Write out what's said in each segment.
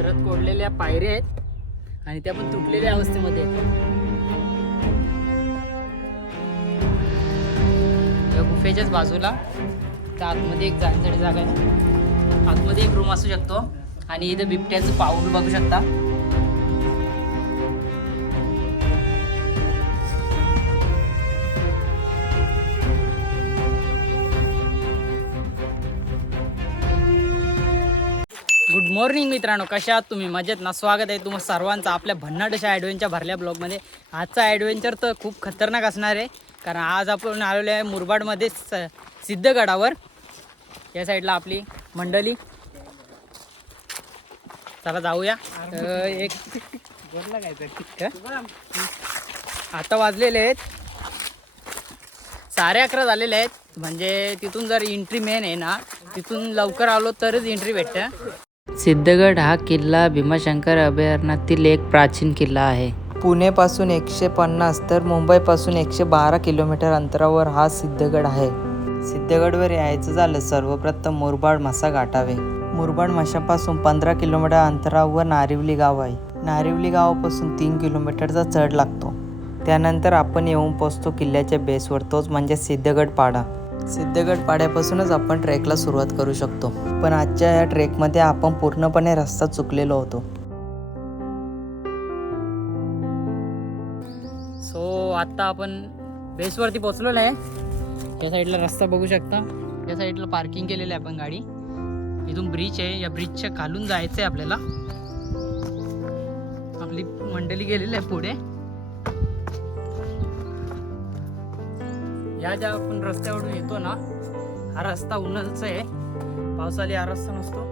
पत्रात कोडलेल्या पायऱ्या आहेत आणि त्या पण तुटलेल्या अवस्थेमध्ये आहेत. या गुफेच्याच बाजूला त्या आतमध्ये एक जाण्यासाठी जागा आहे. आतमध्ये एक रूम असू शकतो आणि इथं बिबट्याचं पाऊल बघू शकता. गुड मॉर्निंग मित्रांनो. कशा आहात तुम्ही? मजेत ना? स्वागत आहे तुम्हा सर्वांचं आपल्या भन्नाट अशा ॲडव्हेंचर भरल्या ब्लॉगमध्ये आजचा ॲडव्हेंचर तर खूप खतरनाक असणार आहे. कारण आज आपण आलेलो आहे मुरबाडमध्ये स सिद्धगडावर. या साईडला आपली मंडळी. चला जाऊया. एक आता वाजलेले आहेत. साडे अकरा झालेले आहेत. म्हणजे तिथून जर एंट्री मेन आहे ना तिथून लवकर आलो तरच एंट्री भेटतं. सिद्धगड हा किल्ला भीमाशंकर अभयारण्यातील एक प्राचीन किल्ला आहे. पुणेपासून एकशे पन्नास तर मुंबईपासून एकशे बारा किलोमीटर अंतरावर हा सिद्धगड आहे. सिद्धगडवर यायचं झालं सर्वप्रथम मुरबाड मसा गाठावे. मुरबाड मशापासून पंधरा किलोमीटर अंतरावर नारिवली गाव आहे. नारिवली गावापासून तीन किलोमीटरचा चढ लागतो. त्यानंतर आपण येऊन पोचतो किल्ल्याच्या बेसवर तोच म्हणजे सिद्धगड पाडा. सिद्धगड पाड्यापासूनच आपण ट्रेकला सुरुवात करू शकतो. पण आजच्या या ट्रेकमध्ये आपण पूर्णपणे रस्ता चुकलेलो होतो. सो आत्ता आपण बेसवरती पोचलेलो आहे. या साईडला रस्ता बघू शकता. या साईडला पार्किंग केलेलं आहे आपण गाडी. इथून ब्रिज आहे. या ब्रिजच्या खालून जायचं आहे आपल्याला. आपली मंडळी गेलेली आहे पुढे. या ज्या आपण रस्त्यावरून येतो ना हा रस्ता उन्हाचा आहे. पावसाळी हा रस्ता नसतो.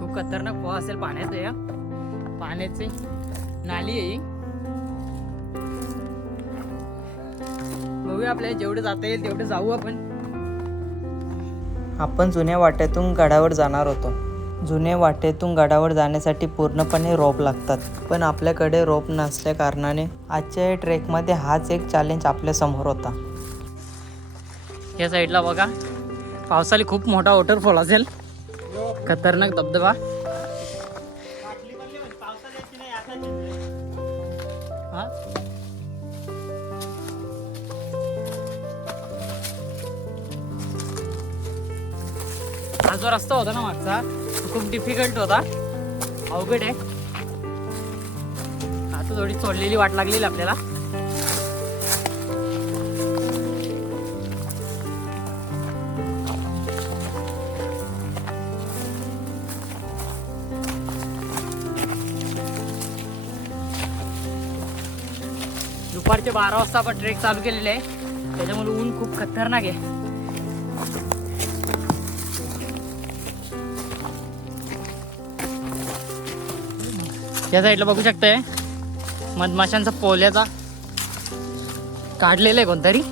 खूप खतरनाक पोहा असेल पाण्याचं या. पाण्याचे नाली आहे बघूया आपल्याला जेवढं जाता येईल तेवढं जाऊ आपण. आपण जुन्या वाटेतून गडावर जाणार होतो. जुन्या वाटेतून गडावर जाण्यासाठी पूर्णपणे रोप लागतात. पण आपल्याकडे रोप नसल्या कारणाने आजच्या या ट्रेकमध्ये हाच एक चॅलेंज आपल्यासमोर होता. या साईडला बघा. पावसाळी खूप मोठा वॉटरफॉल असेल. खतरनाक धबधबा. हा? जो रस्ता होता ना मागचा खूप डिफिकल्ट होता. अवघड आहे. आता थोडी चोडलेली वाट लागलेली आपल्याला. दुपारचे बारा वाजता आपण ट्रेक चालू केलेले आहे. त्याच्यामुळे ऊन खूप खतरनाक आहे. या साईडला बघू शकताय. मधमाशांचा पोल्याचा काढलेला आहे कोणतरी.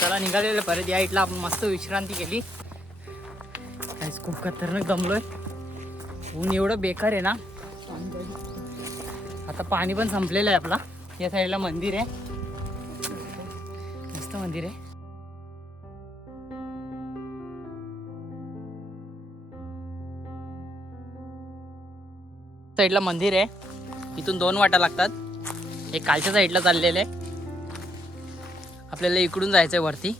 चला निघालेलं परत. या इथला आपण मस्त विश्रांती केली. काहीच खूप खतरनाक दमलोय. ऊन एवढं बेकार आहे ना. आता पाणी पण संपलेलं आहे आपला. या साईडला मंदिर आहे. मस्त मंदिर आहे. साईडला मंदिर आहे. इथून दोन वाटा लागतात. एक कालच्या साईडला चाललेलं आहे. आपल्याला इकडून जायचं आहे वरती.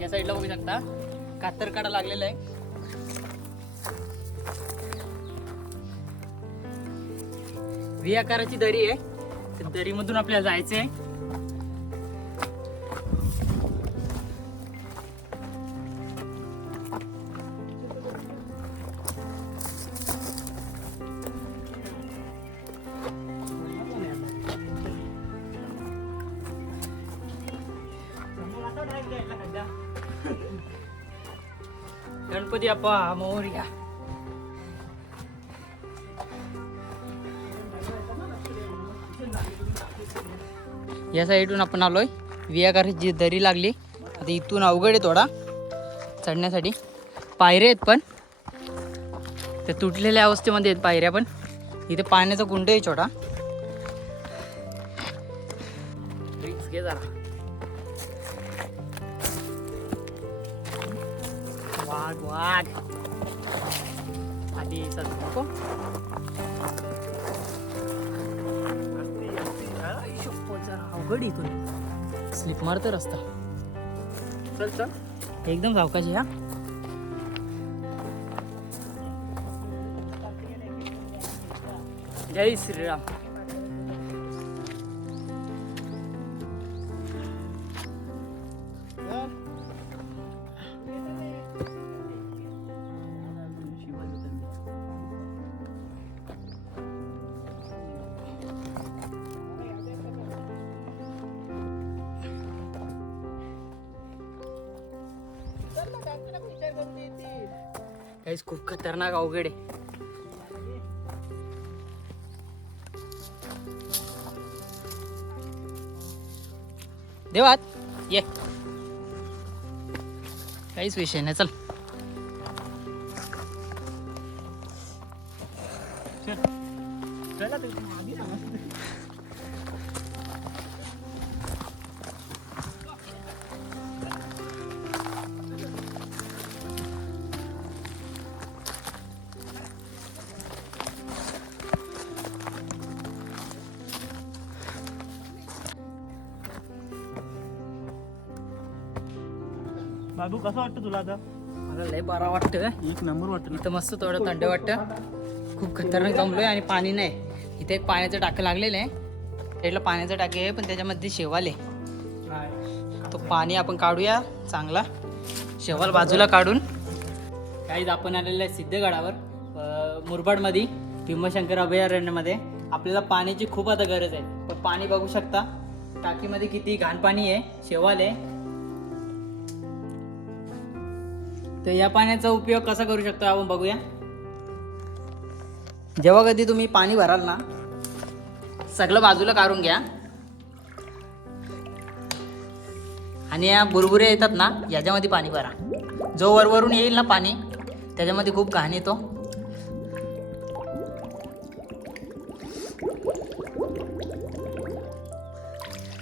या साईडला बघू शकता. कातर काढा लागलेला आहे. व्ही आकाराची दरी आहे. त्या दरीमधून आपल्याला जायचंय. गणपती अप्पा मोर्या या साईडून आपण आलो आहे वियाकाराची जी दरी लागली. आता इथून अवघड आहे थोडा. चढण्यासाठी. पायऱ्या आहेत पण. ते तुटलेल्या अवस्थेमध्ये आहेत पायऱ्या पण. इथे पाण्याचा कुंड आहे छोटा. रिक्स घे जरा. वाघ वाघ. आधी चल नको. अवघड इथून. स्लिप मारतो रस्ता. चल चल. एकदम सावकाश या जय श्रीराम. अवघड आहे. देवात ये. काहीच विषय नाही चल. बाबू कसं वाटतं तुला आता? मला लय बरा वाटतं एक नंबर वाटतं इथं मस्त थोडं थंड वाटतं. खूप खतरनाक जमलोय आणि पाणी नाही. इथे एक पाण्याचं टाकं लागलेलं आहे. साईडला पाण्याचं टाके आहे पण त्याच्यामध्ये शेवाल आहे. तो पाणी आपण काढूया चांगला. शेवाल बाजूला काढून. काहीच आपण आलेलं आहे सिद्धगडावर मुरबाडमध्ये भीमशंकर अभयारण्यामध्ये. आपल्याला पाण्याची खूप आता गरज आहे. पण पाणी बघू शकता टाकीमध्ये किती घाण पाणी आहे शेवाल आहे. तर या पाण्याचा उपयोग कसा करू शकतो आपण बघूया. जेव्हा कधी तुम्ही पाणी भराल ना सगळं बाजूला काढून घ्या. आणि या बुरबुरे येतात ना याच्यामध्ये पाणी भरा. जो वरवरून येईल ना पाणी त्याच्यामध्ये खूप घाण येतो.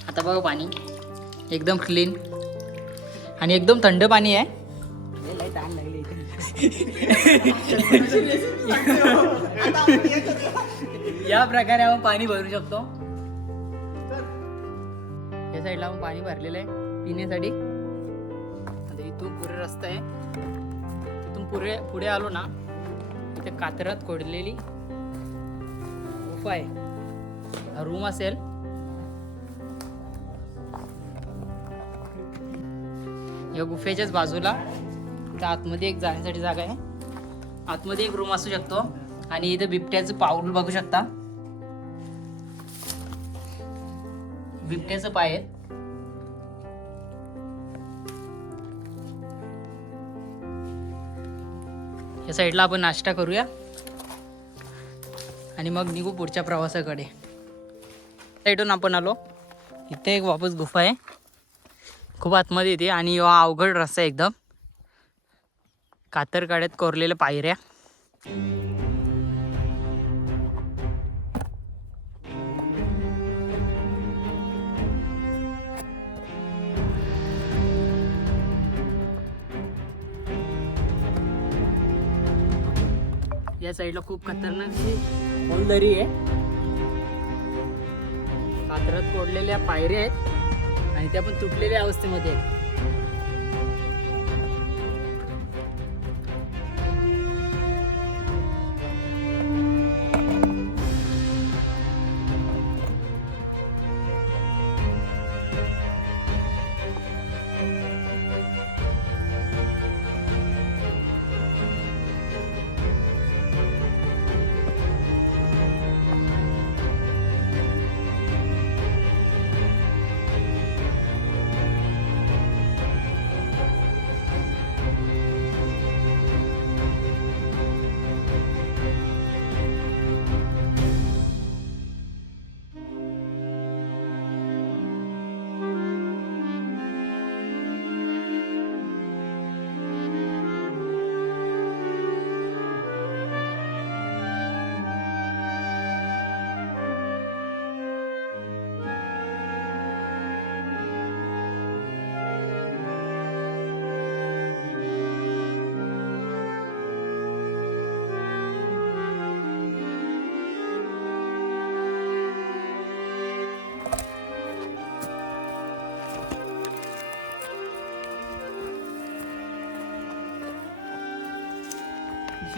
आता बघा पाणी एकदम क्लीन आणि एकदम थंड पाणी आहे. या प्रकारे आपण पाणी भरू शकतो. या साईडला आपण पाणी भरलेलं आहे पिण्यासाठी. आता इथून पुरे रस्ता आहे. तिथून पुरे पुढे आलो ना इथे कातरात कोडलेली गुफा आहे. रूम असेल. या गुफेच्याच बाजूला त्या आतमध्ये एक जाण्यासाठी जागा आहे. आतमध्ये एक रूम असू शकतो. आणि इथं बिबट्याचं पाऊल बघू शकता. बिबट्याचं पाय आहे या साईडला आपण नाश्ता करूया. आणि मग निघू पुढच्या प्रवासाकडे. साईडून आपण आलो. इथे एक वापस गुफा आहे. खूप आतमध्ये येते. आणि अवघड रस्ता आहे एकदम. कातर काड्यात कोरलेल्या पायऱ्या. या साईडला खूप खतरनाक अशी खोलदरी आहे. कातरात कोडलेल्या पायऱ्या आहेत आणि त्या पण तुटलेल्या अवस्थेमध्ये आहेत.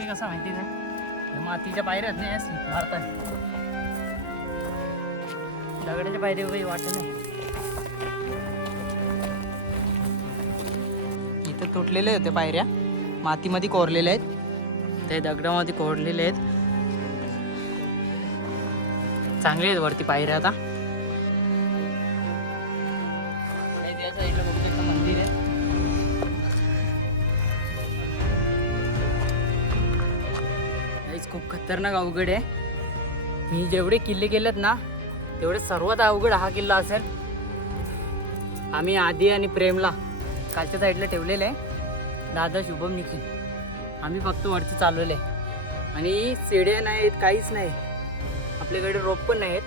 विषय कसा माहिती आहे मातीच्या पायऱ्या नाही ना मारतात दगडाच्या पायऱ्या काही वाटत नाही. इथं तुटलेले होते पायऱ्या. मातीमध्ये कोरलेल्या आहेत. ते दगडामध्ये कोरलेले आहेत. चांगले आहेत वरती पायऱ्या आता. खूप खतरनाक अवघड आहे. मी जेवढे किल्ले केलेत ना तेवढे सर्वात अवघड हा किल्ला असेल. आम्ही आधी आणि प्रेमला कालच्या साईडला ठेवलेले आहे. दादा शुभम निखिल. आम्ही फक्त वरती चालवले. आणि सिड्या नाहीत काहीच नाही. आपल्याकडे रोप पण नाहीत.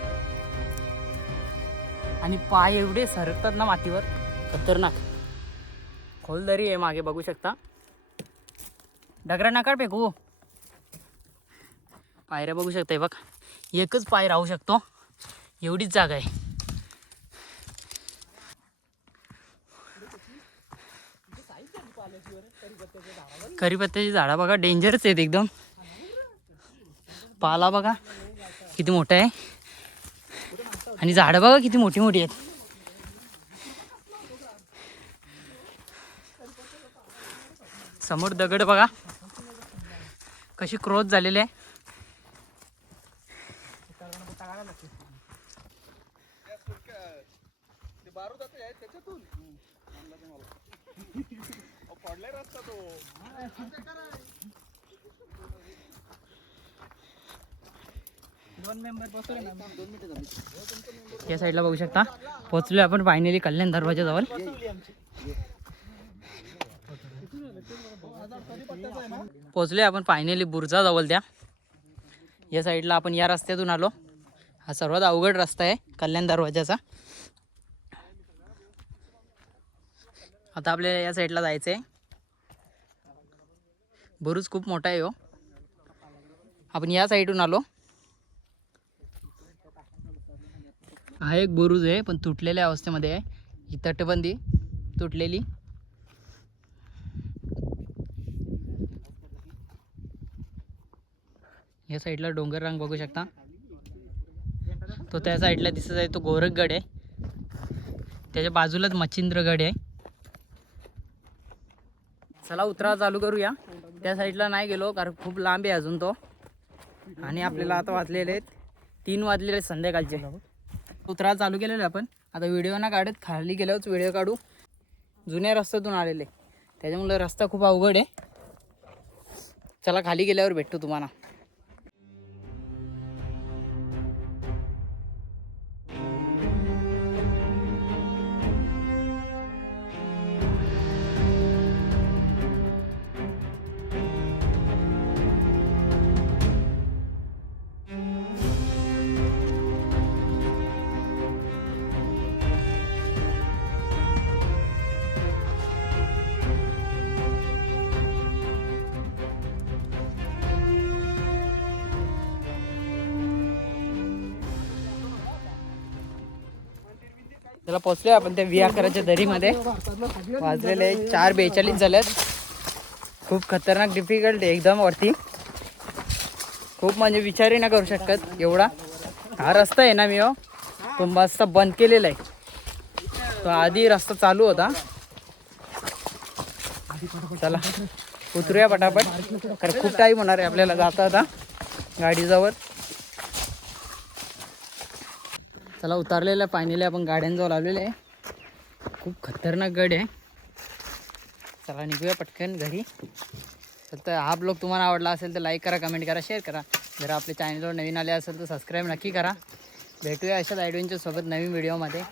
आणि पाय एवढे सरकतात ना मातीवर. खतरनाक. खोलदरी आहे मागे बघू शकता. डगरा नका फेकू. पायऱ्या बघू शकता बघ. एकच पाय राहू शकतो. एवढीच जागा आहे. करीपत्त्याची झाडं बघा डेंजरच आहेत एकदम. पाला बघा किती मोठा आहे. आणि झाडं बघा किती मोठी मोठी आहेत. समोर दगड बघा. कशी क्रोध झालेली आहे. या साईडला बघू शकता. पोहोचलोय आपण फायनली कल्याण दरवाजा जवळ. पोहोचलोय आपण फायनली बुरजा जवळ द्या. या साईडला आपण या रस्त्यातून आलो. हा सर्वात अवघड रस्ता आहे कल्याण दरवाजाचा. आता आपल्याला या साईडला जायचं आहे बुरुज खूप मोठा आहे हो. आपण या साईडून आलो. हा एक बुरुज आहे पण तुटलेल्या अवस्थेमध्ये आहे. ही तटबंदी तुटलेली. या साईडला डोंगर रांग बघू शकता. तो त्या साईडला दिसत आहे तो गोरखगड आहे. त्याच्या बाजूलाच मच्छिंद्रगड आहे. चला उतरा चालू करूया. त्या साईडला नाही गेलो कारण खूप लांब आहे अजून तो. आणि आपल्याला आता वाजलेले आहेत. तीन वाजलेले आहेत संध्याकाळचे. उतरा चालू केलेले आपण. आता व्हिडिओ ना काढत खाली गेल्यावरच व्हिडिओ काढू. जुन्या रस्त्यातून आलेले. त्याच्यामुळे रस्ता खूप अवघड आहे. चला खाली गेल्यावर भेटतो तुम्हाला. त्याला पोचलोय आपण त्या विहाकराच्या दरीमध्ये. वाजलेले चार बेचाळीस झालेत. खूप खतरनाक डिफिकल्ट आहे एकदम वरती. खूप म्हणजे विचारही नाही करू शकत एवढा. हा रस्ता आहे ना मी हो. तो मस्त बंद केलेला आहे. तो आधी रस्ता चालू होता. चला उतरूया पटापट. कारण खूप टाईम होणार आहे आपल्याला जाता आता गाडीजवळ. चला उतरलेलं आहे. फायनली आपण गाड्यांजवळ आलेलो आहे. खूप खतरनाक गड आहे. चला निघूया पटकन घरी. तर हा ब्लॉग तुम्हाला आवडला असेल तर लाईक करा कमेंट करा शेअर करा. जर आपल्या चॅनलवर नवीन आले असेल तर सबस्क्राईब नक्की करा. भेटूया अशाच ॲडव्हेंचरसोबत नवीन व्हिडिओमध्ये